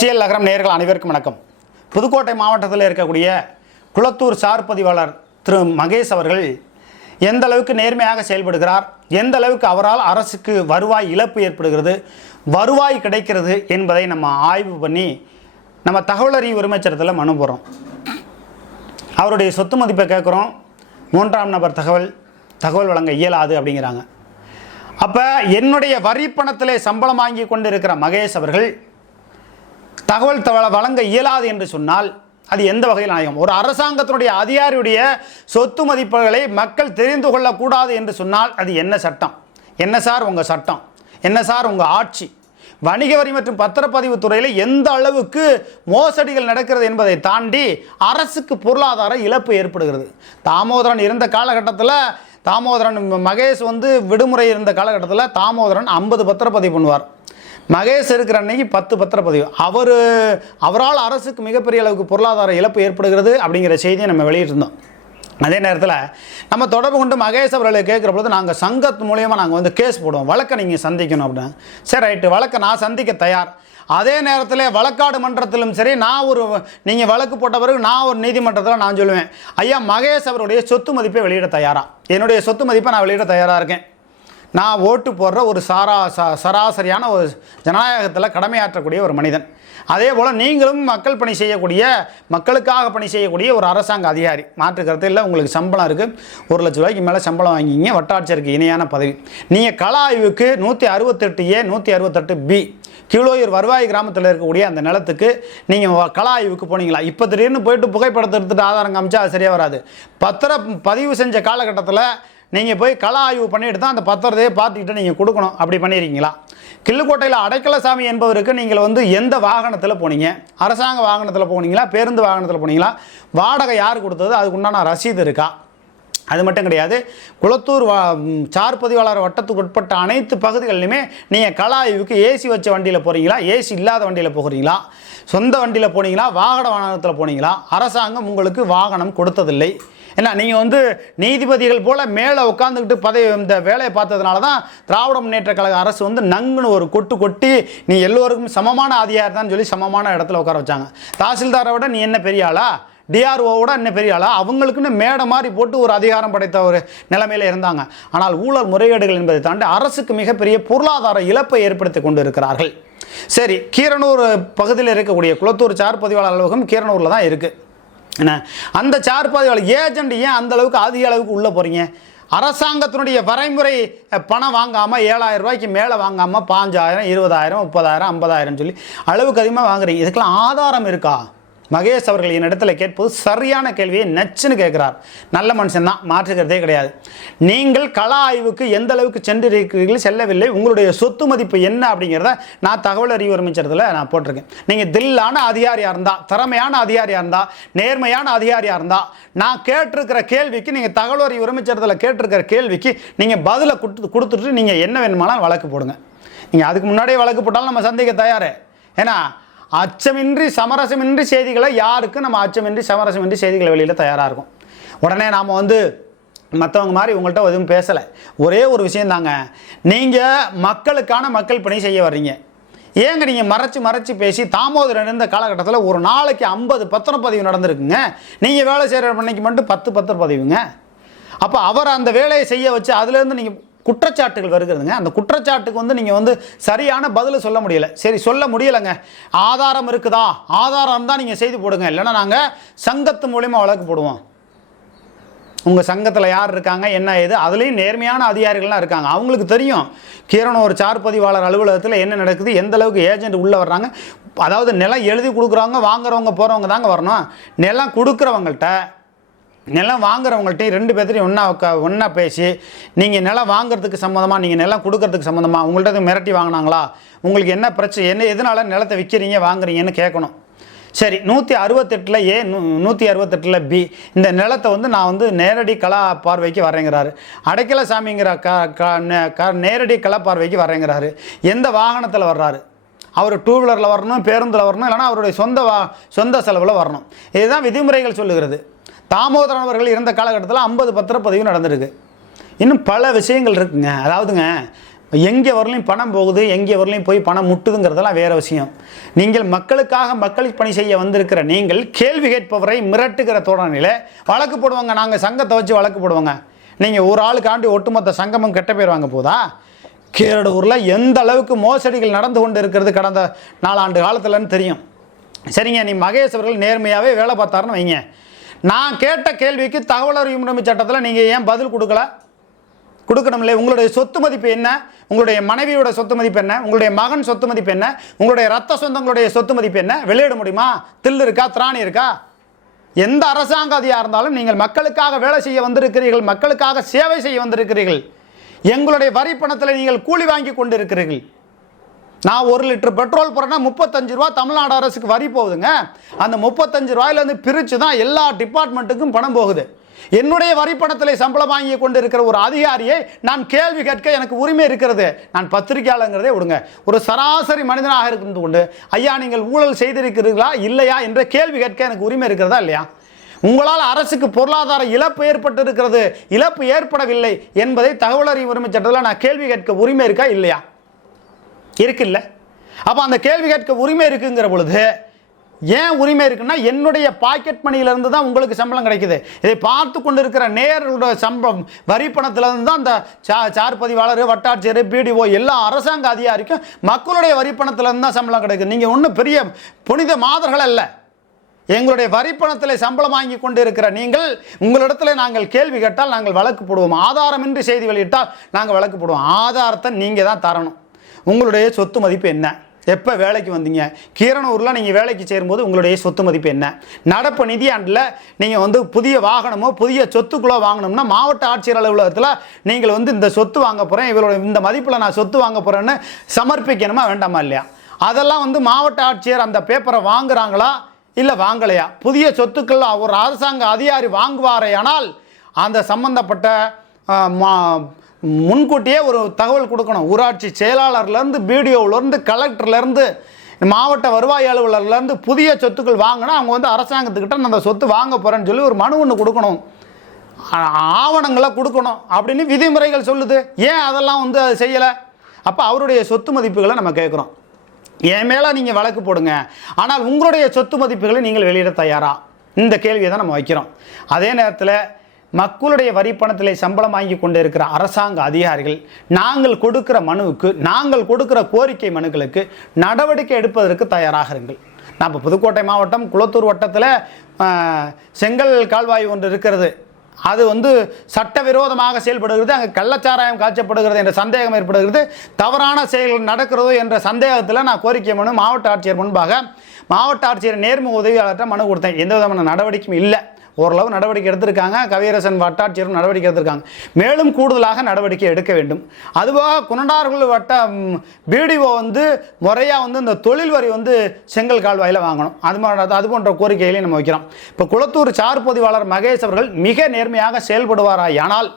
அரசியல் நகரம் நேர்கள் அனைவருக்கும் வணக்கம். புதுக்கோட்டை மாவட்டத்தில் இருக்கக்கூடிய குளத்தூர் சார் பதிவாளர் திரு மகேஷ் அவர்கள் எந்த அளவுக்கு நேர்மையாக செயல்படுகிறார்? எந்த அளவுக்கு அவரால் அரசுக்கு வருவாய் இழப்பு ஏற்படுகிறது? வருவாய் கிடைக்கிறது என்பதை நம்ம ஆய்வு பண்ணி நம்ம தகவல் அறிவு உரிமைச்சட்டத்தில் மனு போகிறோம் அவருடைய சொத்து மதிப்பை கேட்குறோம். மூன்றாம் நபர் தகவல் தகவல் வழங்க இயலாது அப்படிங்கிறாங்க. அப்போ என்னுடைய வரி பணத்திலே சம்பளம் வாங்கி கொண்டு இருக்கிற மகேஷ் அவர்கள் தகவல் தவள வழங்க இயலாது என்று சொன்னால் அது எந்த வகையில் நியாயம்? ஒரு அரசாங்கத்தினுடைய அதிகாரியுடைய சொத்து மதிப்புகளை மக்கள் தெரிந்து கொள்ளக்கூடாது என்று சொன்னால் அது என்ன சட்டம்? என்ன சார் உங்கள் சட்டம்? என்ன சார் உங்கள் ஆட்சி? வணிக வரி மற்றும் பத்திரப்பதிவு துறையில் எந்த அளவுக்கு மோசடிகள் நடக்கிறது என்பதை தாண்டி அரசுக்கு பொருளாதார இழப்பு ஏற்படுகிறது. தாமோதரன் இருந்த காலகட்டத்தில் தாமோதரன் மகேஷ் வந்து விடுமுறை இருந்த காலகட்டத்தில் தாமோதரன் ஐம்பது பத்திரப்பதிவு பண்ணுவார். மகேஷ் இருக்கிற அன்னைக்கு பத்து பத்திரப்பதிவு. அவர் அவரால் அரசுக்கு மிகப்பெரிய அளவுக்கு பொருளாதார இழப்பு ஏற்படுகிறது அப்படிங்கிற செய்தியை நம்ம வெளியிட்டிருந்தோம். அதே நேரத்தில் நம்ம தொடர்பு கொண்டு மகேஷ் அவர்களை கேட்குற பொழுது நாங்கள் சங்கத்து மூலியமாக நாங்கள் வந்து கேஸ் போடுவோம். வழக்கை நீங்கள் சந்திக்கணும் அப்படின்னு. சரி ரைட்டு. வழக்கை நான் சந்திக்க தயார். அதே நேரத்தில் வழக்காடு மன்றத்திலும் சரி நான் ஒரு நீங்கள் வழக்கு போட்ட பிறகு நான் ஒரு நீதிமன்றத்தில் நான் சொல்லுவேன். ஐயா மகேஷ் அவருடைய சொத்து மதிப்பை வெளியிட தயாராக என்னுடைய சொத்து மதிப்பை நான் வெளியிட தயாராக இருக்கேன். நான் ஓட்டு போடுற ஒரு சாரா ச சராசரியான ஒரு ஜனநாயகத்தில் கடமையாற்றக்கூடிய ஒரு மனிதன். அதே போல் நீங்களும் மக்கள் பணி செய்யக்கூடிய மக்களுக்காக பணி செய்யக்கூடிய ஒரு அரசாங்க அதிகாரி. மாற்று கருத்து இல்லை உங்களுக்கு சம்பளம் இருக்குது ஒரு லட்ச ரூபாய்க்கு மேலே சம்பளம் வாங்கிங்க வட்டாட்சியருக்கு இணையான பதவி. நீங்கள் கள ஆய்வுக்கு நூற்றி அறுபத்தெட்டு ஏ நூற்றி அறுபத்தெட்டு பி கீழோயூர் வருவாய் கிராமத்தில் இருக்கக்கூடிய அந்த நிலத்துக்கு நீங்கள் கள ஆய்வுக்கு போனீங்களா? இப்போ திடீர்னு போயிட்டு புகைப்படத்தை எடுத்துகிட்டு ஆதாரம் காமிச்சா அது சரியாக வராது. பத்திர பதிவு செஞ்ச காலகட்டத்தில் நீங்கள் போய் கள ஆய்வு பண்ணிட்டு தான் அந்த பத்திரத்தையே பார்த்துக்கிட்டு நீங்கள் கொடுக்கணும். அப்படி பண்ணியிருக்கீங்களா கிள்ளுக்கோட்டையில் அடைக்கலசாமி என்பவருக்கு நீங்கள் வந்து எந்த வாகனத்தில் போனீங்க? அரசாங்க வாகனத்தில் போனீங்களா? பேருந்து வாகனத்தில் போனீங்களா? வாடகை யார் கொடுத்தது? அதுக்கு உண்டான ரசீது இருக்கா? அது மட்டும் கிடையாது. குளத்தூர் வா சார்பதிவாளர் சார் பதிவாளர் வட்டத்துக்கு உட்பட்ட அனைத்து பகுதிகளிலுமே நீங்கள் கள ஆய்வுக்கு ஏசி வச்ச வண்டியில் போகிறீங்களா ஏசி இல்லாத வண்டியில் போகிறீங்களா? சொந்த வண்டியில் போனீங்களா? வாகன வாகனத்தில் போனீங்களா? அரசாங்கம் உங்களுக்கு வாகனம் கொடுத்ததில்லை. ஏன்னா நீங்கள் வந்து நீதிபதிகள் போல் மேலே உட்காந்துக்கிட்டு பதவி இந்த வேலையை பார்த்ததுனால தான் திராவிட முன்னேற்ற கழக அரசு வந்து நங்குன்னு ஒரு கொட்டு கொட்டி நீ எல்லோருக்கும் சமமான அதிகாரி தான் சொல்லி சமமான இடத்துல உட்கார வச்சாங்க. தாசில்தாரை விட நீ என்ன பெரிய ஆளா? டிஆர்ஓவோட என்ன பெரிய ஆளா? அவங்களுக்குன்னு மேடை மாதிரி போட்டு ஒரு அதிகாரம் படைத்த ஒரு நிலைமையில் இருந்தாங்க. ஆனால் ஊழல் முறைகேடுகள் என்பதை தாண்டி அரசுக்கு மிகப்பெரிய பொருளாதார இழப்பை ஏற்படுத்தி கொண்டு இருக்கிறார்கள் சரி கீரனூர் பகுதியில் இருக்கக்கூடிய குளத்தூர் சார் பதிவாளர் அலுவலகம் கீரனூரில் தான் இருக்குது என்ன? அந்த சார் ஏஜெண்ட் ஏஜென்ட் ஏன் அந்த அளவுக்கு அதிக அளவுக்கு உள்ளே போகிறீங்க அரசாங்கத்தினுடைய வரைமுறை பணம் வாங்காமல் ஏழாயிரம் ரூபாய்க்கு மேலே வாங்காமல் பாஞ்சாயிரம் இருபதாயிரம் முப்பதாயிரம் ஐம்பதாயிரம் சொல்லி அளவுக்கு அதிகமாக வாங்குறீங்க. இதுக்கெல்லாம் ஆதாரம் இருக்கா? மகேஷ் அவர்கள் என்னிடத்தில் கேட்பது சரியான கேள்வியை நச்சுன்னு கேட்குறார். நல்ல மனுஷன் தான் மாற்றுக்கிறதே கிடையாது. நீங்கள் கள ஆய்வுக்கு எந்த அளவுக்கு சென்றிருக்கிறீர்கள் செல்லவில்லை உங்களுடைய சொத்து மதிப்பு என்ன அப்படிங்கிறத நான் தகவல் அறிவு அமைச்சரத்தில் நான் போட்டிருக்கேன். நீங்கள் தில்லான அதிகாரியாக இருந்தால் திறமையான அதிகாரியாக இருந்தால் நேர்மையான அதிகாரியாக இருந்தால் நான் கேட்டிருக்கிற கேள்விக்கு நீங்கள் தகவல் அறிவு அமைச்சரத்தில் கேட்டிருக்கிற கேள்விக்கு நீங்கள் பதிலை கொடுத்து கொடுத்துட்டு நீங்கள் என்ன வேணுமானாலும் வழக்கு போடுங்க. நீங்கள் அதுக்கு முன்னாடியே வழக்கு போட்டாலும் நம்ம சந்திக்க தயார். ஏன்னா அச்சமின்றி சமரசமின்றி செய்திகளை யாருக்கும் நம்ம அச்சமின்றி சமரசமின்றி செய்திகளை வெளியில் தயாராக இருக்கும்? உடனே நாம் வந்து மற்றவங்க மாதிரி உங்கள்கிட்ட எதுவும் பேசலை. ஒரே ஒரு விஷயம் தாங்க நீங்கள் மக்களுக்கான மக்கள் பணி செய்ய வர்றீங்க. ஏங்க நீங்கள் மறைச்சி மறைச்சி பேசி தாமோதரம் இருந்த காலகட்டத்தில் ஒரு நாளைக்கு ஐம்பது பத்திரப்பதிவு நடந்திருக்குங்க. நீங்கள் வேலை செய்கிற பண்ணைக்கு மட்டும் பத்து பத்திரப்பதிவுங்க. அப்போ அவர் அந்த வேலையை செய்ய வச்சு அதுலேருந்து நீங்கள் குற்றச்சாட்டுகள் வருகிறதுங்க. அந்த குற்றச்சாட்டுக்கு வந்து நீங்கள் வந்து சரியான பதிலை சொல்ல முடியலை. சரி சொல்ல முடியலைங்க. ஆதாரம் இருக்குதா? ஆதாரம் தான் நீங்கள் செய்து போடுங்க. இல்லைன்னா நாங்கள் சங்கத்து மூலியமாக வழக்கு போடுவோம். உங்கள் சங்கத்தில் யார் இருக்காங்க என்ன ஏது அதுலேயும் நேர்மையான அதிகாரிகள்லாம் இருக்காங்க. அவங்களுக்கு தெரியும். கீரனூர் சார் பதிவாளர் அலுவலகத்தில் என்ன நடக்குது எந்த அளவுக்கு ஏஜென்ட் உள்ளே வர்றாங்க. அதாவது நிலம் எழுதி கொடுக்குறவங்க வாங்குறவங்க போகிறவங்க தாங்க வரணும். நிலம் கொடுக்குறவங்கள்ட்ட நிலம் வாங்குறவங்கள்ட்டையும் ரெண்டு பேர்த்தையும் ஒன்றா ஒன்றா பேசி நீங்கள் நிலம் வாங்குறதுக்கு சம்மந்தமாக நீங்கள் நிலம் கொடுக்கறதுக்கு சம்மந்தமாக உங்கள்கிட்ட மிரட்டி வாங்கினாங்களா? உங்களுக்கு என்ன பிரச்சனை என்ன எதனால நிலத்தை விற்கிறீங்க வாங்குறீங்கன்னு கேட்கணும். சரி நூற்றி அறுபத்தெட்டில் ஏ நூ நூற்றி அறுபத்தெட்டில் பி இந்த நிலத்தை வந்து நான் வந்து நேரடி கலா பார்வைக்கு வரேங்கிறாரு. அடைக்கல சாமிங்கிற க க நே- க நேரடி கலா பார்வைக்கு வரேங்கிறாரு. எந்த வாகனத்தில் வர்றாரு? அவர் டூ வீலரில் வரணும் பேருந்தில் வரணும் இல்லைனா அவருடைய சொந்த வா சொந்த செலவில் வரணும். இதுதான் விதிமுறைகள் சொல்லுகிறது. தாமோதரன் அவர்கள் இருந்த காலகட்டத்தில் ஐம்பது பத்திரப்பதிவு நடந்திருக்கு. இன்னும் பல விஷயங்கள் இருக்குங்க. அதாவதுங்க எங்கே வரலையும் பணம் போகுது எங்கே வரலையும் போய் பணம் முட்டுதுங்கிறதெல்லாம் வேறு விஷயம். நீங்கள் மக்களுக்காக மக்களுக்கு பணி செய்ய வந்திருக்கிற நீங்கள் கேள்வி கேட்பவரை மிரட்டுகிற தோழனில் வழக்கு போடுவாங்க. நாங்கள் சங்கத்தை வச்சு வழக்கு போடுவாங்க. நீங்கள் ஒரு ஆளுக்காண்டி ஒட்டுமொத்த சங்கமும் கெட்ட பேர் வாங்க போதா? கீரடூரில் எந்த அளவுக்கு மோசடிகள் நடந்து கொண்டு இருக்கிறது கடந்த நாலாண்டு காலத்துலன்னு தெரியும். சரிங்க நீ மகேஷ் அவர்கள் நேர்மையாகவே வேலை பார்த்தாருன்னு வைங்க. நான் கேட்ட கேள்விக்கு தகவல் அறியும் உரிமை சட்டத்தில் நீங்கள் ஏன் பதில் கொடுக்கல? கொடுக்கணும்ல. உங்களுடைய சொத்து மதிப்பு என்ன? உங்களுடைய மனைவியோட சொத்து மதிப்பு என்ன? உங்களுடைய மகன் சொத்து மதிப்பு என்ன? உங்களுடைய ரத்த சொந்தங்களுடைய சொத்து மதிப்பு என்ன? வெளியிட முடியுமா? தில் இருக்கா? திராணி இருக்கா? எந்த அரசாங்க அதிகாரம் இருந்தாலும் நீங்கள் மக்களுக்காக வேலை செய்ய வந்திருக்கிறீர்கள் மக்களுக்காக சேவை செய்ய வந்திருக்கிறீர்கள். எங்களுடைய வரி பணத்தில் நீங்கள் கூலி வாங்கி கொண்டு இருக்கிறீர்கள் நான் ஒரு லிட்டர் பெட்ரோல் போடுறேன்னா முப்பத்தஞ்சு ரூபா தமிழ்நாடு அரசுக்கு வரி போகுதுங்க. அந்த முப்பத்தஞ்சு ரூபாயிலேருந்து பிரித்து தான் எல்லா டிபார்ட்மெண்ட்டுக்கும் பணம் போகுது. என்னுடைய வரி பணத்தில் சம்பளம் வாங்கி கொண்டு இருக்கிற ஒரு அதிகாரியை நான் கேள்வி கேட்க எனக்கு உரிமை இருக்கிறது. நான் பத்திரிகையாளங்கிறதே விடுங்க. ஒரு சராசரி மனிதனாக இருந்து கொண்டு ஐயா நீங்கள் ஊழல் செய்திருக்கிறீர்களா? இல்லையா? என்ற கேள்வி கேட்க எனக்கு உரிமை இருக்கிறதா இல்லையா? உங்களால் அரசுக்கு பொருளாதார இழப்பு ஏற்பட்டு இருக்கிறது இழப்பு ஏற்படவில்லை என்பதை தகவல் அறிவு உரிமை சட்டத்தில் நான் கேள்வி கேட்க உரிமை இருக்கா இல்லையா? இருக்குல்ல? அப்போ அந்த கேள்வி கேட்க உரிமை இருக்குங்கிற பொழுது ஏன் உரிமை இருக்குன்னா என்னுடைய பாக்கெட் மணியிலேருந்து தான் உங்களுக்கு சம்பளம் கிடைக்குது. இதை பார்த்து கொண்டு இருக்கிற நேரோட சம்பளம் வரி பணத்திலேருந்து தான் அந்த சா சார் பதிவாளர் வட்டாட்சியர் பிடிஓ எல்லா அரசாங்க அதிகாரிக்கும் மக்களுடைய வரி பணத்திலேருந்து தான் சம்பளம் கிடைக்குது. நீங்கள் ஒன்றும் பெரிய புனித மாதர்கள் அல்ல. எங்களுடைய வரி பணத்தில் சம்பளம் வாங்கி கொண்டு இருக்கிற நீங்கள் உங்களிடத்தில் நாங்கள் கேள்வி கேட்டால் நாங்கள் வழக்கு போடுவோம். ஆதாரமின்றி செய்தி வெளியிட்டால் நாங்கள் வழக்கு போடுவோம். ஆதாரத்தை நீங்கள் தான் தரணும். உங்களுடைய சொத்து மதிப்பு என்ன? எப்போ வேலைக்கு வந்தீங்க? கீரனூரில் நீங்கள் வேலைக்கு சேரும்போது உங்களுடைய சொத்து மதிப்பு என்ன? நடப்பு நிதியாண்டில் நீங்கள் வந்து புதிய வாகனமோ புதிய சொத்துக்களோ வாங்கணும்னா மாவட்ட ஆட்சியர் அலுவலகத்தில் நீங்கள் வந்து இந்த சொத்து வாங்க போகிறேன் இவரோட இந்த மதிப்பில் நான் சொத்து வாங்க போகிறேன்னு சமர்ப்பிக்கணுமா வேண்டாமா இல்லையா? அதெல்லாம் வந்து மாவட்ட ஆட்சியர் அந்த பேப்பரை வாங்குறாங்களா? இல்லை வாங்கலையா? புதிய சொத்துக்கள் ஒரு அரசாங்க அதிகாரி வாங்குவாரேயானால் அந்த சம்பந்தப்பட்ட மா- முன்கூட்டியே ஒரு தகவல் கொடுக்கணும். ஊராட்சி செயலாளர்லேருந்து பிடிஓலேருந்து கலெக்டர்லேருந்து மாவட்ட வருவாய் அலுவலர்லேருந்து புதிய சொத்துக்கள் வாங்கினா அவங்க வந்து அரசாங்கத்துக்கிட்ட நான் அந்த சொத்து வாங்க போகிறேன்னு சொல்லி ஒரு மனு ஒன்று கொடுக்கணும். ஆவணங்களை கொடுக்கணும் அப்படின்னு விதிமுறைகள் சொல்லுது. ஏன் அதெல்லாம் வந்து அது செய்யலை? அப்போ அவருடைய சொத்து மதிப்புகளை நம்ம கேட்குறோம். என் மேலே நீங்கள் வழக்கு போடுங்க. ஆனால் உங்களுடைய சொத்து மதிப்புகளை நீங்கள் வெளியிட தயாரா? இந்த கேள்வியை தான் நம்ம வைக்கிறோம். அதே நேரத்தில் மக்களுடைய வரி பணத்திலே சம்பளம் வாங்கி கொண்டு இருக்கிற அரசாங்க அதிகாரிகள் நாங்கள் கொடுக்கிற மனுவுக்கு நாங்கள் கொடுக்கிற கோரிக்கை மனுக்களுக்கு நடவடிக்கை எடுப்பதற்கு தயாராக இருங்கள். நம்ம புதுக்கோட்டை மாவட்டம் குளத்தூர் வட்டத்தில் செங்கல் கால்வாய் ஒன்று இருக்கிறது. அது வந்து சட்டவிரோதமாக செயல்படுகிறது அங்கே கள்ளச்சாராயம் காய்ச்சப்படுகிறது என்ற சந்தேகம் ஏற்படுகிறது. தவறான செயல்கள் நடக்கிறதோ என்ற சந்தேகத்தில் நான் கோரிக்கை மனு மாவட்ட ஆட்சியர் முன்பாக மாவட்ட ஆட்சியர் நேர்முக உதவியாளர்கிட்ட மனு கொடுத்தேன். எந்த விதமான நடவடிக்கையும் இல்லை. ஓரளவு நடவடிக்கை எடுத்திருக்காங்க. கவியரசன் வட்டாட்சியரும் நடவடிக்கை எடுத்திருக்காங்க. மேலும் கூடுதலாக நடவடிக்கை எடுக்க வேண்டும். அதுபோக குணண்டார்கள் வட்ட பிடிஓ வந்து முறையாக வந்து இந்த தொழில் வரி வந்து செங்கல் கால்வாயில் வாங்கணும். அது மாதிரி அது போன்ற கோரிக்கைகளையும் நம்ம வைக்கிறோம். இப்போ குளத்தூர் சார் பொதிவாளர் மகேஷ் அவர்கள் மிக நேர்மையாக செயல்படுவாராயானால்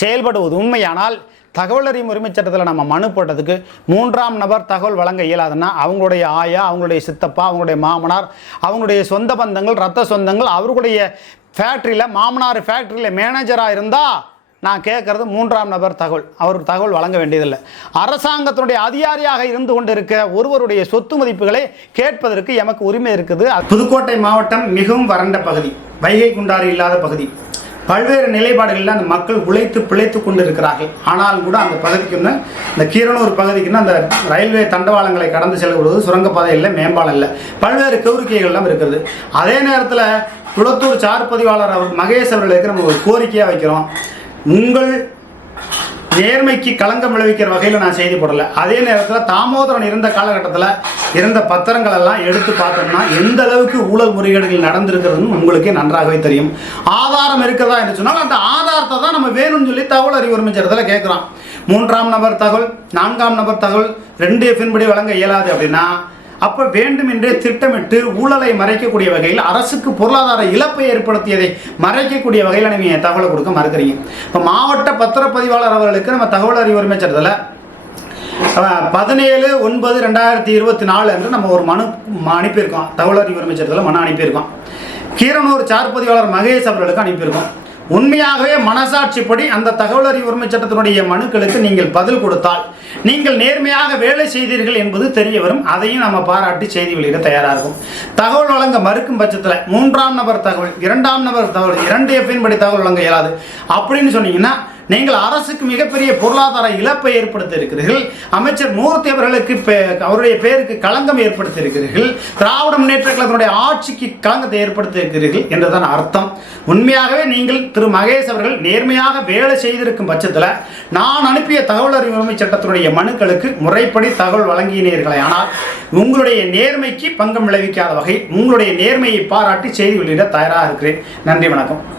செயல்படுவது உண்மையானால் தகவல் அறியும் உரிமைச் சட்டத்தில் நம்ம மனு போட்டதுக்கு மூன்றாம் நபர் தகவல் வழங்க இயலாதுன்னா அவங்களுடைய ஆயா அவங்களுடைய சித்தப்பா அவங்களுடைய மாமனார் அவங்களுடைய சொந்த பந்தங்கள் ரத்த சொந்தங்கள் அவர்களுடைய ஃபேக்ட்ரியில் மாமனார் ஃபேக்ட்ரியில் மேனேஜராக இருந்தால் நான் கேட்குறது மூன்றாம் நபர் தகவல். அவருக்கு தகவல் வழங்க வேண்டியதில்லை. அரசாங்கத்தினுடைய அதிகாரியாக இருந்து கொண்டிருக்க ஒருவருடைய சொத்து மதிப்புகளை கேட்பதற்கு எமக்கு உரிமை இருக்குது. புதுக்கோட்டை மாவட்டம் மிகவும் வறண்ட பகுதி. வைகை குண்டாறு இல்லாத பகுதி. பல்வேறு நிலைப்பாடுகளில் அந்த மக்கள் உழைத்து பிழைத்து கொண்டு இருக்கிறார்கள் ஆனாலும் கூட அந்த பகுதிக்குன்னு இந்த கீரனூர் பகுதிக்குன்னு அந்த ரயில்வே தண்டவாளங்களை கடந்து செல்லப்படுவது சுரங்கப்பாதை இல்லை மேம்பாலம் இல்லை. பல்வேறு கோரிக்கைகள்லாம் இருக்கிறது. அதே நேரத்தில் குளத்தூர் சார் பதிவாளர் அவர் மகேஷ் அவர்களுக்கு நம்ம ஒரு கோரிக்கையாக வைக்கிறோம். உங்கள் நேர்மைக்கு களங்கம் விளைவிக்கிற வகையில் நான் செய்தி போடல. அதே நேரத்தில் தாமோதரன் இருந்த காலகட்டத்தில் இருந்த பத்திரங்கள் எல்லாம் எடுத்து பார்த்தோம்னா எந்த அளவுக்கு ஊழல் முறைகேடுகள் நடந்திருக்கிறதுன்னு உங்களுக்கே நன்றாகவே தெரியும். ஆதாரம் இருக்கிறதா என்று சொன்னால் அந்த ஆதாரத்தை தான் நம்ம வேணும்னு சொல்லி தகவல் அறிவு உரிமை சட்டத்தில் கேட்குறோம். மூன்றாம் நபர் தகவல் நான்காம் நபர் தகவல் ரெண்டு எஃபின்படி வழங்க இயலாது அப்படின்னா அப்போ வேண்டுமென்றே திட்டமிட்டு ஊழலை மறைக்கக்கூடிய வகையில் அரசுக்கு பொருளாதார இழப்பை ஏற்படுத்தியதை மறைக்கக்கூடிய வகையில் நீங்கள் தகவலை கொடுக்க மறுக்கிறீங்க. இப்போ மாவட்ட பத்திரப்பதிவாளர் அவர்களுக்கு நம்ம தகவல் அறிவு உரிமை சட்டத்தில் பதினேழு ஒன்பது ரெண்டாயிரத்தி இருபத்தி நாலு என்று நம்ம ஒரு மனு அனுப்பியிருக்கோம். தகவல் அறிவு உரிமை சட்டத்தில் மனு அனுப்பியிருக்கோம். கீரனூர் சார் பதிவாளர் மகேஷ் அவர்களுக்கு அனுப்பியிருக்கோம். உண்மையாகவே மனசாட்சிப்படி அந்த தகவல் அறிவு உரிமை சட்டத்தினுடைய மனுக்களுக்கு நீங்கள் பதில் கொடுத்தால் நீங்கள் நேர்மையாக வேலை செய்தீர்கள் என்பது தெரிய வரும். அதையும் நம்ம பாராட்டி செய்தி வெளியிட தயாராக இருக்கும். தகவல் வழங்க மறுக்கும் பட்சத்தில் மூன்றாம் நபர் தகவல் இரண்டாம் நபர் தகவல் இரண்டு எஃபின் படி தகவல் வழங்க இயலாது. அப்படின்னு சொன்னீங்கன்னா நீங்கள் அரசுக்கு மிகப்பெரிய பொருளாதார இழப்பை ஏற்படுத்தி இருக்கிறீர்கள் அமைச்சர் மூர்த்தி அவர்களுக்கு அவருடைய பேருக்கு களங்கம் ஏற்படுத்தி இருக்கிறீர்கள் திராவிட முன்னேற்ற கழகத்தினுடைய ஆட்சிக்கு களங்கத்தை ஏற்படுத்தி இருக்கிறீர்கள் என்றுதான் அர்த்தம். உண்மையாகவே நீங்கள் திரு மகேஷ் அவர்கள் நேர்மையாக வேலை செய்திருக்கும் பட்சத்தில் நான் அனுப்பிய தகவல் அறிவுரிமை சட்டத்தினுடைய மனுக்களுக்கு முறைப்படி தகவல் வழங்கினீர்களே ஆனால் உங்களுடைய நேர்மைக்கு பங்கம் விளைவிக்காத வகை உங்களுடைய நேர்மையை பாராட்டி செய்தி வெளியிட தயாராக இருக்கிறேன். நன்றி வணக்கம்.